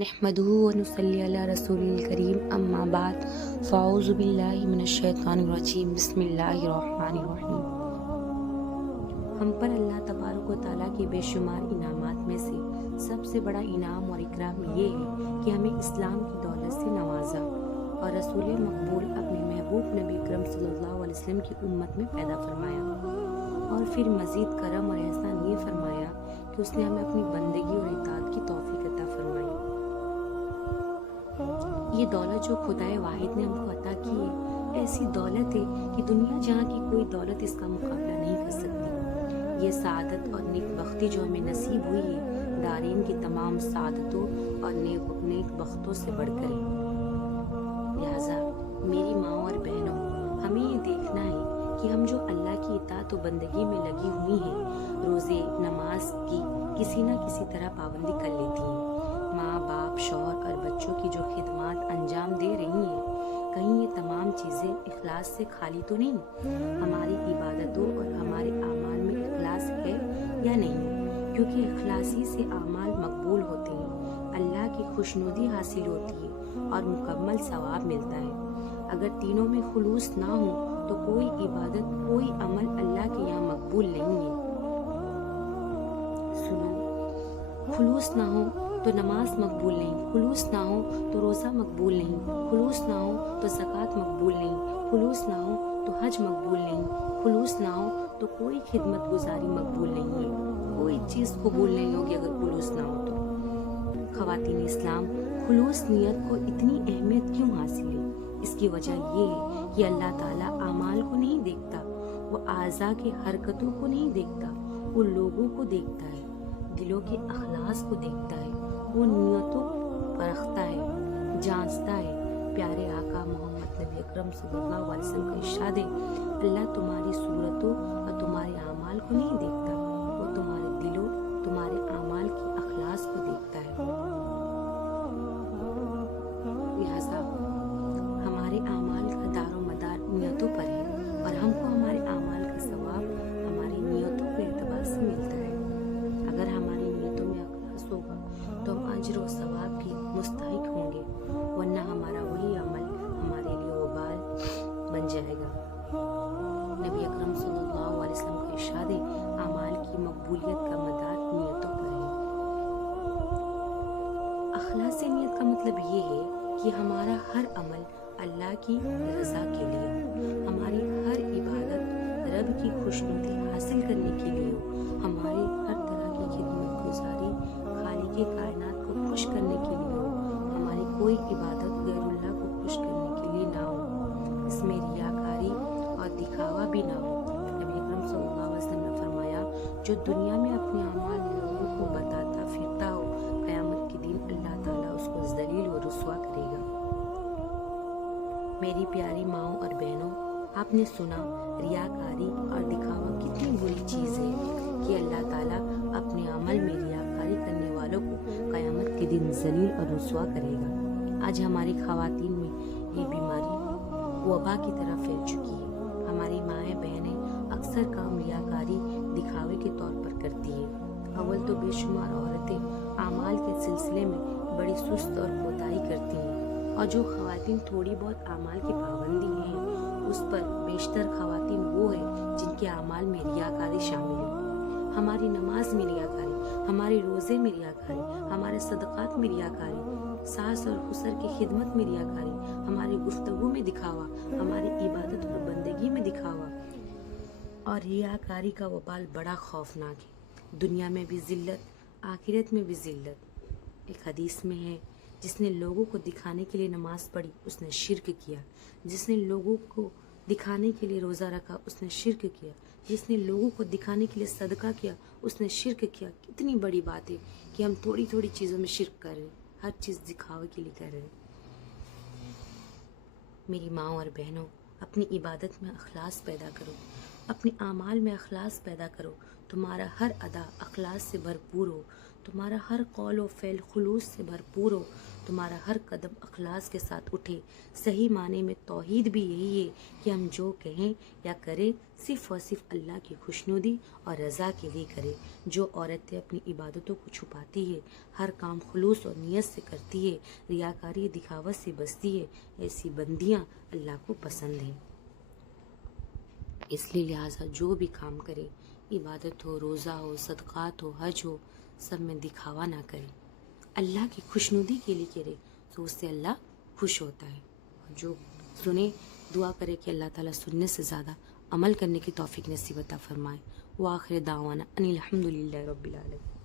نحمده ونصلي علی رسول الکریم اما بعد فاعوذ باللہ من الشیطان الرجیم بسم اللہ الرحمن الرحیم۔ ہم پر اللہ تبارک و تعالیٰ کے بے شمار انعامات میں سے سب سے بڑا انعام اور اکرام یہ ہے کہ ہمیں اسلام کی دولت سے نوازا اور رسول مقبول اپنے محبوب نبی اکرم صلی اللہ علیہ وسلم کی امت میں پیدا فرمایا، اور پھر مزید کرم اور احسان یہ فرمایا کہ اس نے ہمیں اپنی بندگی اور اطاعت کی توفیق عطا فرمائی۔ یہ دولت جو خدائے واحد نے ہم کو عطا کی ہے، ایسی دولت ہے کہ دنیا جہاں کی کوئی دولت اس کا مقابلہ نہیں کر سکتی۔ یہ سعادت اور نیک بختی جو ہمیں نصیب ہوئی ہے، دارین کی تمام سعادتوں اور نیک بختوں سے بڑھ کر ہے۔ لہٰذا میری ماں اور بہنوں، ہمیں یہ دیکھنا ہے کہ ہم جو اللہ کی اطاعت و بندگی میں لگی ہوئی ہیں، روزے نماز کی کسی نہ کسی طرح پابندی کر لیتی ہیں، ماں باپ شوہر اور بچوں کی جو خدمات انجام دے رہی ہیں، کہیں یہ تمام چیزیں اخلاص سے خالی تو نہیں؟ ہماری عبادتوں اور ہمارے اعمال میں اخلاص ہے یا نہیں؟ کیونکہ اخلاصی سے اعمال مقبول ہوتے ہیں، اللہ کی خوشنودی حاصل ہوتی ہے اور مکمل ثواب ملتا ہے۔ اگر تینوں میں خلوص نہ ہو تو کوئی عبادت کوئی عمل اللہ کے یہاں مقبول نہیں ہے۔ سنو، خلوص نہ ہو تو نماز مقبول نہیں، خلوص نہ ہو تو روزہ مقبول نہیں، خلوص نہ ہو تو زکوٰۃ مقبول نہیں، خلوص نہ ہو تو حج مقبول نہیں، خلوص نہ ہو تو کوئی خدمت گزاری مقبول نہیں ہے، کوئی چیز قبول نہیں ہوگی اگر خلوص نہ ہو تو۔ خواتین اسلام، خلوص نیت کو اتنی اہمیت کیوں حاصل ہے؟ اس کی وجہ یہ ہے کہ اللہ تعالیٰ اعمال کو نہیں دیکھتا، وہ اعضاء کی حرکتوں کو نہیں دیکھتا، وہ لوگوں کو دیکھتا ہے، دلوں کے اخلاص کو دیکھتا ہے، وہ نیتوں پرکھتا ہے، جانچتا ہے۔ پیارے آقا محمد نبی اکرم صلی اللہ علیہ وسلم کا ارشاد ہے، اللہ تمہاری صورتوں اور تمہارے اعمال کو نہیں دیکھتا، وہ تمہارے دلوں، تمہارے اعمال کے اخلاص کو دیکھتا ہے۔ لہٰذا ہمارے اعمال کا دار و مدار نیتوں پر ہے، اور ہم کو ہمارے اعمال کا ثواب ہماری نیتوں کے اعتبار سے ملتا ہے۔ اگر ہماری نیتوں میں اخلاص ہوگا تو ہم اجر و ثواب کی مستحق ہوں گے، ورنہ ہمارا وہی عمل ہمارے لیے وبال بن جائے گا۔ نبی اکرم صلی اللہ علیہ وسلم کا ارشاد ہے، اعمال کی مقبولیت کا مدار نیتوں پر ہے۔ اخلاص نیت کا مطلب یہ ہے کہ ہمارا ہر عمل اللہ کی رضا کے لیے ہو، ہماری ہر عبادت رب کی خوشنودی حاصل کرنے کے لیے ہو، ہماری ہر طرح کی خدمت گزاری خالق کائنات کو خوش کرنے کے لیے ہو، ہماری کوئی عبادت غیر اللہ کو خوش کرنے کے لیے نہ ہو، اس میں ریاکاری اور دکھاوا بھی نہ ہو۔ نبی اکرم صلی اللہ علیہ وسلم نے فرمایا، جو دنیا میں اپنے اعمال لوگوں کو بتاتا پھرتا ہو، قیامت کے دن اللہ تعالیٰ اس کو ذلیل و رسوا کرے گا۔ میری پیاری ماؤں اور بہنوں، آپ نے سنا ریاکاری اور دکھاوا کتنی بری چیز ہے کہ اللہ تعالیٰ اپنے عمل میں ریاکاری کرنے والوں کو قیامت کے دن ذلیل اور رسوا کرے گا۔ آج ہماری خواتین میں یہ بیماری وبا کی طرح پھیل چکی ہے۔ ہماری مائیں بہنیں اکثر کام ریاکاری دکھاوے کے طور پر کرتی ہے۔ اول تو بے شمار عورتیں اعمال کے سلسلے میں بڑی سست اور کوتاہی کرتی ہیں، اور جو خواتین تھوڑی بہت اعمال کی پابندی ہیں، اس پر بیشتر خواتین وہ ہیں جن کے اعمال میں ریاکاری شامل ہے۔ ہماری نماز میں ریاکاری، ہمارے روزے میں ریاکاری، ہمارے صدقات میں ریاکاری، ساس اور خسر کی خدمت میں ریاکاری، ہماری گفتگو میں دکھاوا، ہماری عبادت اور بندگی میں دکھاوا، اور ریاکاری کا وبال بڑا خوفناک ہے۔ دنیا میں بھی ذلت، آخرت میں بھی ذلت۔ ایک حدیث میں ہے، جس نے لوگوں کو دکھانے کے لیے نماز پڑھی اس نے شرک کیا، جس نے لوگوں کو دکھانے کے لیے روزہ رکھا اس نے شرک کیا، جس نے لوگوں کو دکھانے کے لیے صدقہ کیا اس نے شرک کیا۔ کتنی بڑی بات ہے کہ ہم تھوڑی تھوڑی چیزوں میں شرک کر رہے ہیں، ہر چیز دکھاوے کے لیے کر رہے ہیں۔ میری ماں اور بہنوں، اپنی عبادت میں اخلاص پیدا کرو، اپنے اعمال میں اخلاص پیدا کرو، تمہارا ہر ادا اخلاص سے بھرپور ہو، تمہارا ہر قول و فعل خلوص سے بھرپور ہو، تمہارا ہر قدم اخلاص کے ساتھ اٹھے۔ صحیح معنی میں توحید بھی یہی ہے کہ ہم جو کہیں یا کریں صرف اور صرف اللہ کی خوشنودی اور رضا کے لیے کریں۔ جو عورتیں اپنی عبادتوں کو چھپاتی ہے، ہر کام خلوص اور نیت سے کرتی ہے، ریاکاری دکھاوت سے بچتی ہے، ایسی بندیاں اللہ کو پسند ہیں۔ اس لیے لہٰذا جو بھی کام کرے، عبادت ہو، روزہ ہو، صدقات ہو، حج ہو، سب میں دکھاوا نہ کرے، اللہ کی خوشنودی کے لیے کرے تو اس سے اللہ خوش ہوتا ہے۔ اور جو سنے دعا کرے کہ اللہ تعالیٰ سننے سے زیادہ عمل کرنے کی توفیق نصیب عطا فرمائے۔ وآخر دعوانا ان الحمد للہ رب العالمین۔